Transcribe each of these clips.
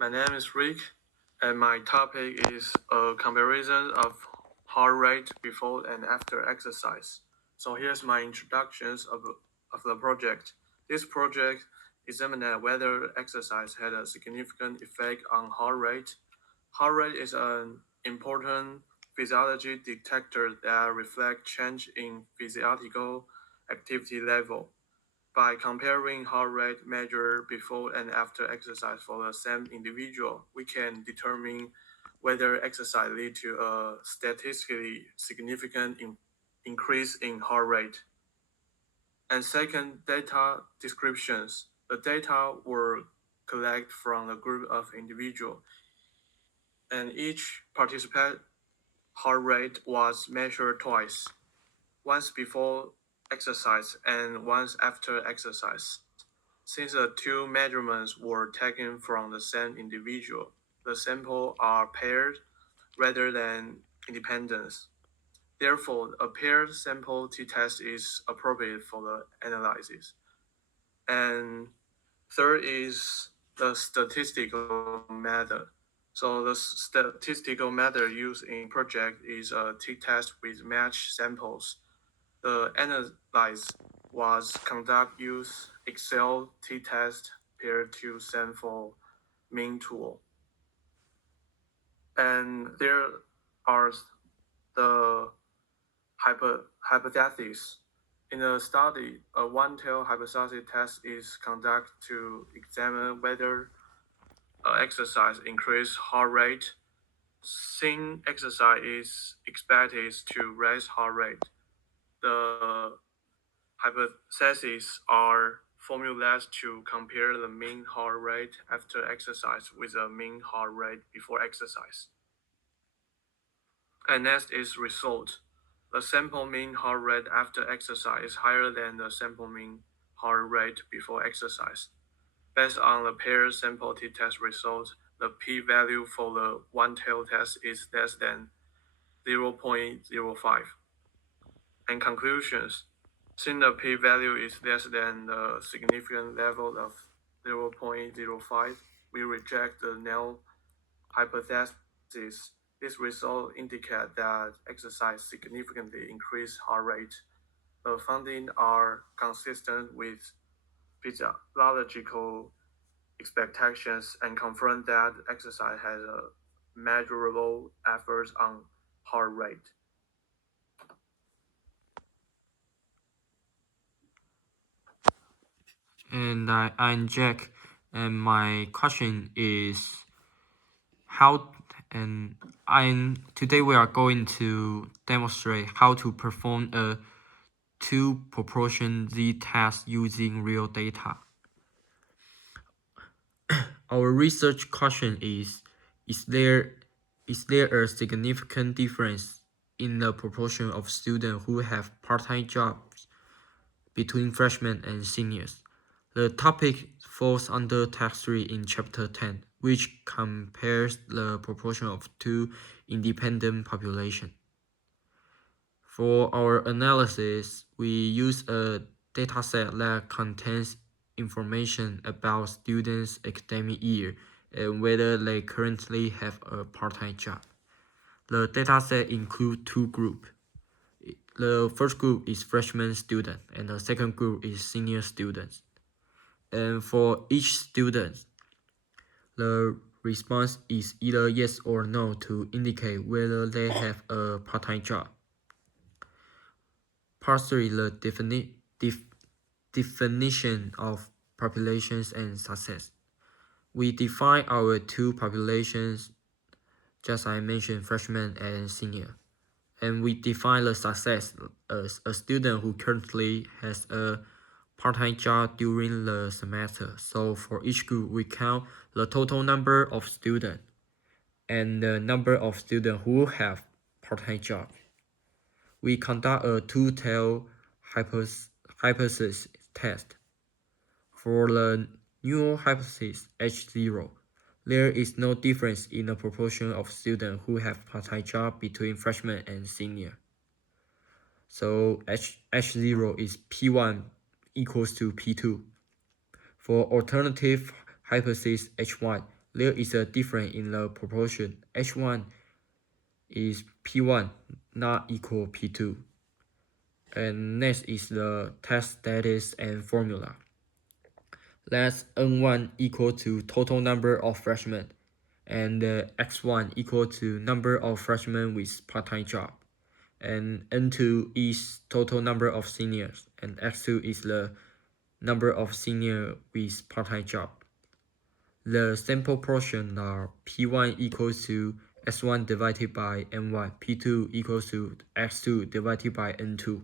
My name is Rick, and my topic is a comparison of heart rate before and after exercise. So here's my introductions of the project. This project examined whether exercise had a significant effect on heart rate. Heart rate is an important physiology detector that reflects change in physiological activity level. By comparing heart rate measure before and after exercise for the same individual, we can determine whether exercise lead to a statistically significant increase in heart rate. And second, data descriptions. The data were collected from a group of individuals, and each participant heart rate was measured twice, once before exercise and once after exercise. Since the two measurements were taken from the same individual, the samples are paired rather than independent. Therefore, a paired sample t-test is appropriate for the analysis. And third is the statistical method. So the statistical method used in project is a t-test with matched samples. The analysis was conducted use Excel t-test paired to sample mean tool. And there are the hypotheses. In a study, a one-tail hypothesis test is conducted to examine whether exercise increase heart rate. Since exercise is expected to raise heart rate, the hypotheses are formulas to compare the mean heart rate after exercise with the mean heart rate before exercise. And next is result. The sample mean heart rate after exercise is higher than the sample mean heart rate before exercise. Based on the paired sample t-test result, the p-value for the one-tail test is less than 0.05. And conclusions. Since the p-value is less than the significant level of 0.05, we reject the null hypothesis. This result indicates that exercise significantly increased heart rate. The findings are consistent with physiological expectations and confirm that exercise has a measurable effect on heart rate. And I'm Jack, and my question is how and I'm today we are going to demonstrate how to perform a two proportion z test using real data. Our research question is there a significant difference in the proportion of students who have part-time jobs between freshmen and seniors? The topic falls under Task 3 in Chapter 10, which compares the proportion of two independent populations. For our analysis, we use a dataset that contains information about students' academic year and whether they currently have a part-time job. The dataset includes two groups. The first group is freshman students, and the second group is senior students. And for each student, the response is either yes or no to indicate whether they have a part-time job. Part 3, the definition of populations and success. We define our two populations, just I mentioned, freshman and senior. And we define the success as a student who currently has a part-time job during the semester. So for each group, we count the total number of students and the number of students who have part-time job. We conduct a two-tail hypothesis test. For the null hypothesis H0, there is no difference in the proportion of students who have part-time job between freshman and senior. So H0 is P1 equals to P2. For alternative hypothesis H1, there is a difference in the proportion. H1 is P1 not equal P2. And next is the test status and formula. Let N1 equal to total number of freshmen, and X1 equal to number of freshmen with part-time job, and N2 is total number of seniors, and X2 is the number of seniors with part-time job. The sample portion are P1 equals to S1 divided by N1, P2 equals to X2 divided by N2,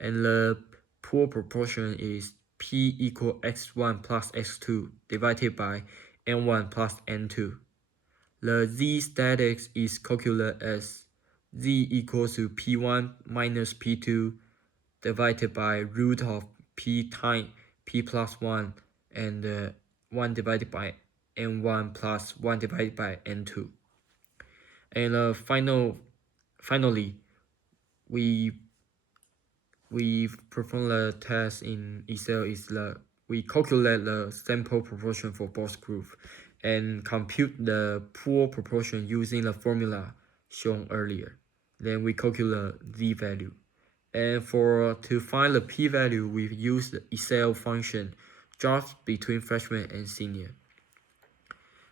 and the pool proportion is P equal X1 plus X2 divided by N1 plus N2. The Z statics is calculated as Z equals to P1 minus P2 divided by root of P times P plus 1 and 1 divided by N1 plus 1 divided by N2. And finally, we perform the test in Excel we calculate the sample proportion for both groups and compute the pool proportion using the formula shown earlier. Then we calculate the Z value. And to find the p-value, we use the Excel function drops between freshman and senior.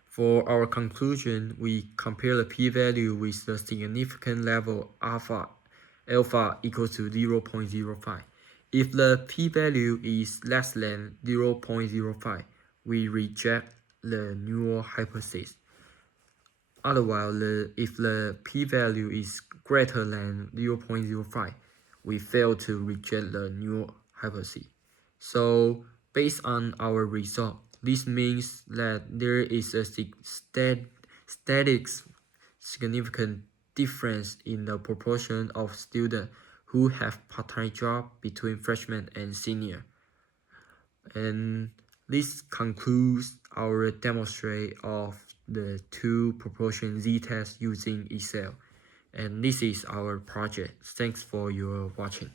For our conclusion, we compare the p-value with the significant level alpha equals to 0.05. If the p-value is less than 0.05, we reject the null hypothesis. Otherwise, if the p-value is greater than 0.05, we fail to reject the null hypothesis. So, based on our result, this means that there is a static significant difference in the proportion of students who have part-time job between freshman and senior. And this concludes our demonstration of the two proportion z-test using Excel. And this is our project. Thanks for your watching.